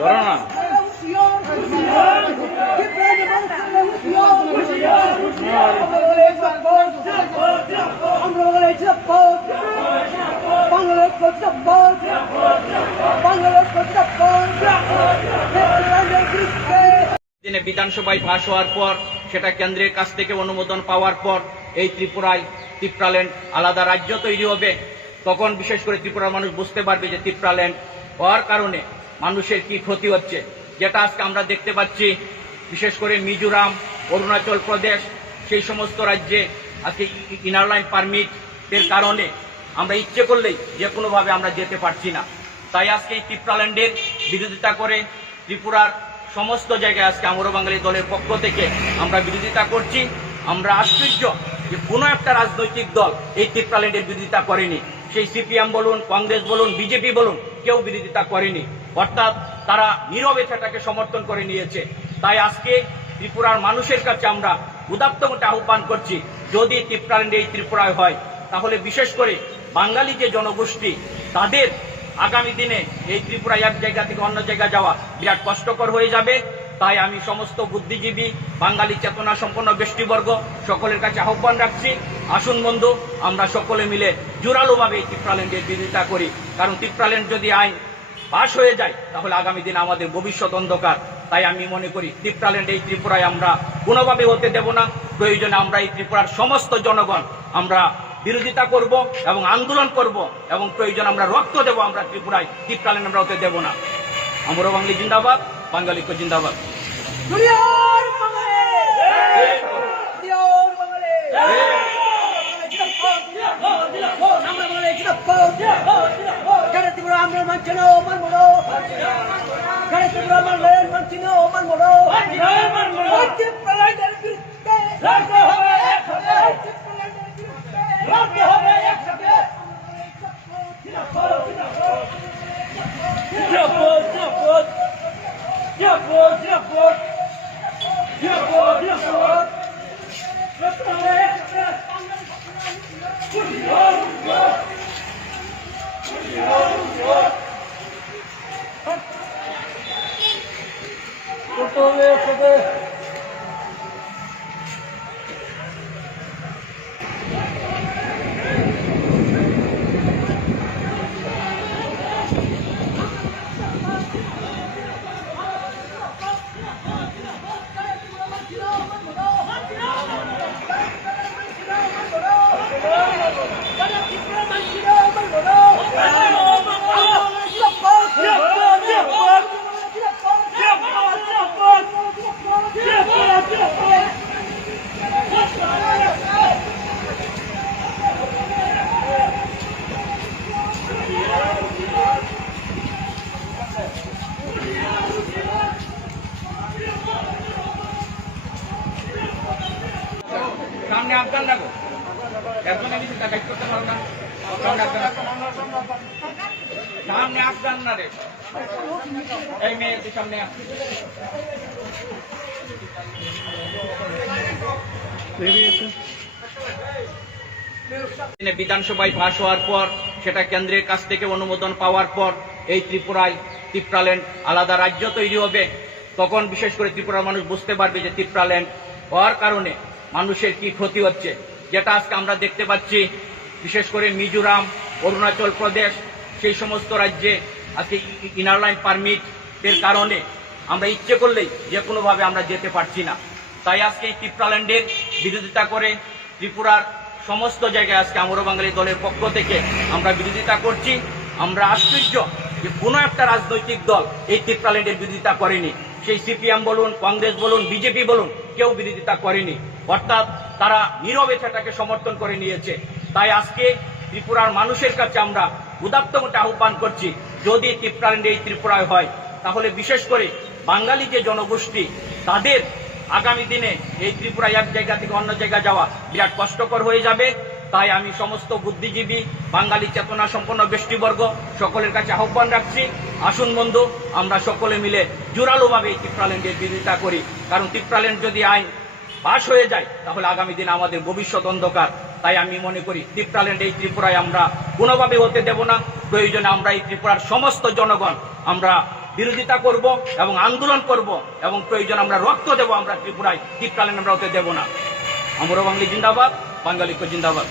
ধরো না দিনে বিধানসভায় পাশ হওয়ার পর সেটা কেন্দ্রের কাছ থেকে অনুমোদন পাওয়ার পর এই ত্রিপুরায় ত্রিপুরাল্যান্ড আলাদা রাজ্য তৈরি হবে। তখন বিশেষ করে ত্রিপুরার মানুষ বুঝতে পারবে যে ত্রিপুরাল্যান্ড হওয়ার কারণে মানুষের কি ক্ষতি হচ্ছে, যেটা আজকে আমরা দেখতে পাচ্ছি। বিশেষ করে মিজোরাম, অরুণাচল প্রদেশ, সেই সমস্ত রাজ্যে আজকে ইনার লাইন পারমিটের কারণে আমরা ইচ্ছে করলেই যে কোনোভাবে আমরা যেতে পারছি না। তাই আজকে এই ত্রিপুরাল্যান্ডের বিরোধিতা করে ত্রিপুরার সমস্ত জায়গায় আজকে আমরা বাঙালি দলের পক্ষ থেকে আমরা বিরোধিতা করছি। আমরা আশ্চর্য যে কোনো একটা রাজনৈতিক দল এই ত্রিপুরাল্যান্ডের বিরোধিতা করেনি। সেই সিপিএম বলুন, কংগ্রেস বলুন, বিজেপি বলুন, কেউ বিরোধিতা করেনি। অর্থাৎ তারা নীরবে সেটাকে সমর্থন করে নিয়েছে। তাই আজকে ত্রিপুরার মানুষের কাছে আমরা উদাত্ত মতে আহ্বান করছি, যদি ত্রিপুরাল্যান্ড এই ত্রিপুরায় হয় তাহলে বিশেষ করে বাঙালি যে জনগোষ্ঠী তাদের আগামী দিনে এই ত্রিপুরায় এক জায়গা থেকে অন্য জায়গায় যাওয়া বিরাট কষ্টকর হয়ে যাবে। তাই আমি সমস্ত বুদ্ধিজীবী, বাঙালি চেতনা সম্পন্ন গোষ্ঠীবর্গ সকলের কাছে আহ্বান রাখছি, আসুন বন্ধু, আমরা সকলে মিলে জোরালোভাবে এই ত্রিপুরাল্যান্ডের বিরোধিতা করি। কারণ ত্রিপুরাল্যান্ড যদি আইন পাশ হয়ে যায় তাহলে আগামী দিনে আমাদের ভবিষ্যৎ অন্ধকার। তাই আমি মনে করি ত্রিপুরাল্যান্ড এই ত্রিপুরায় আমরা কোনোভাবে হতে দেব না। প্রয়োজনে আমরা এই ত্রিপুরার সমস্ত জনগণ আমরা বিরোধিতা করব এবং আন্দোলন করব এবং প্রয়োজন আমরা রক্ত দেব। আমরা ত্রিপুরায় ত্রিপুরাল্যান্ড আমরা হতে দেব না। আমরা বাঙালি জিন্দাবাদ, বাঙালি কো জিন্দাবাদ। সামনে আফগান লাগো, একজনে কিছু টাকাই করতে পারো না। সামনে আফগান না রে, এই মেয়ে সামনে বিধানসভায় পাশ হওয়ার পর সেটা কেন্দ্রের কাছ থেকে অনুমোদন পাওয়ার পর এই ত্রিপুরায় ত্রিপুরাল্যান্ড আলাদা রাজ্য তৈরি হবে। তখন বিশেষ করে ত্রিপুরার মানুষ বুঝতে পারবে যে ত্রিপুরাল্যান্ড হওয়ার কারণে মানুষের কি ক্ষতি হচ্ছে, যেটা আজকে আমরা দেখতে পাচ্ছি। বিশেষ করে মিজোরাম, অরুণাচল প্রদেশ, সেই সমস্ত রাজ্যে আজকে ইনার লাইন পারমিটের কারণে আমরা ইচ্ছে করলেই যে কোনোভাবে আমরা যেতে পারছি না। তাই আজকে এই ত্রিপুরাল্যান্ডের বিরোধিতা করে ত্রিপুরার সমস্ত জায়গায় আজকে আমরা বাঙালি দলের পক্ষ থেকে আমরা বিরোধিতা করছি। আমরা আশ্চর্য যে কোনো একটা রাজনৈতিক দল এই ত্রিপুরাল্যান্ডের বিরোধিতা করেনি। সেই সিপিএম বলুন, কংগ্রেস বলুন, বিজেপি বলুন, কেউ বিরোধিতা করেনি। অর্থাৎ তারা নীরবে সেটাকে সমর্থন করে নিয়েছে। তাই আজকে ত্রিপুরার মানুষের কাছে আমরা উদাত্ত মতে আহ্বান করছি, যদি ত্রিপুরাল্যান্ড এই ত্রিপুরায় হয় তাহলে বিশেষ করে বাঙালি যে জনগোষ্ঠী তাদের আগামী দিনে এই ত্রিপুরায় এক জায়গা থেকে অন্য জায়গায় যাওয়া বিরাট কষ্টকর হয়ে যাবে। তাই আমি সমস্ত বুদ্ধিজীবী, বাঙালি চেতনা সম্পন্ন গোষ্ঠীবর্গ সকলের কাছে আহ্বান রাখছি, আসুন বন্ধু, আমরা সকলে মিলে জোরালোভাবে এই ত্রিপুরাল্যান্ডের বিরোধিতা করি। কারণ ত্রিপুরাল্যান্ড যদি আইন পাশ হয়ে যায় তাহলে আগামী দিনে আমাদের ভবিষ্যৎ অন্ধকার। তাই আমি মনে করি ত্রিপুরাল্যান্ড এই ত্রিপুরায় আমরা কোনোভাবে হতে দেব না। প্রয়োজনে আমরা এই ত্রিপুরার সমস্ত জনগণ আমরা বিরোধিতা করব এবং আন্দোলন করব এবং প্রয়োজন আমরা রক্ত দেব। আমরা ত্রিপুরায় ত্রিপুরাল্যান্ড আমরা হতে দেব না। আমরা বাঙালি জিন্দাবাদ, বাঙালি জিন্দাবাদ।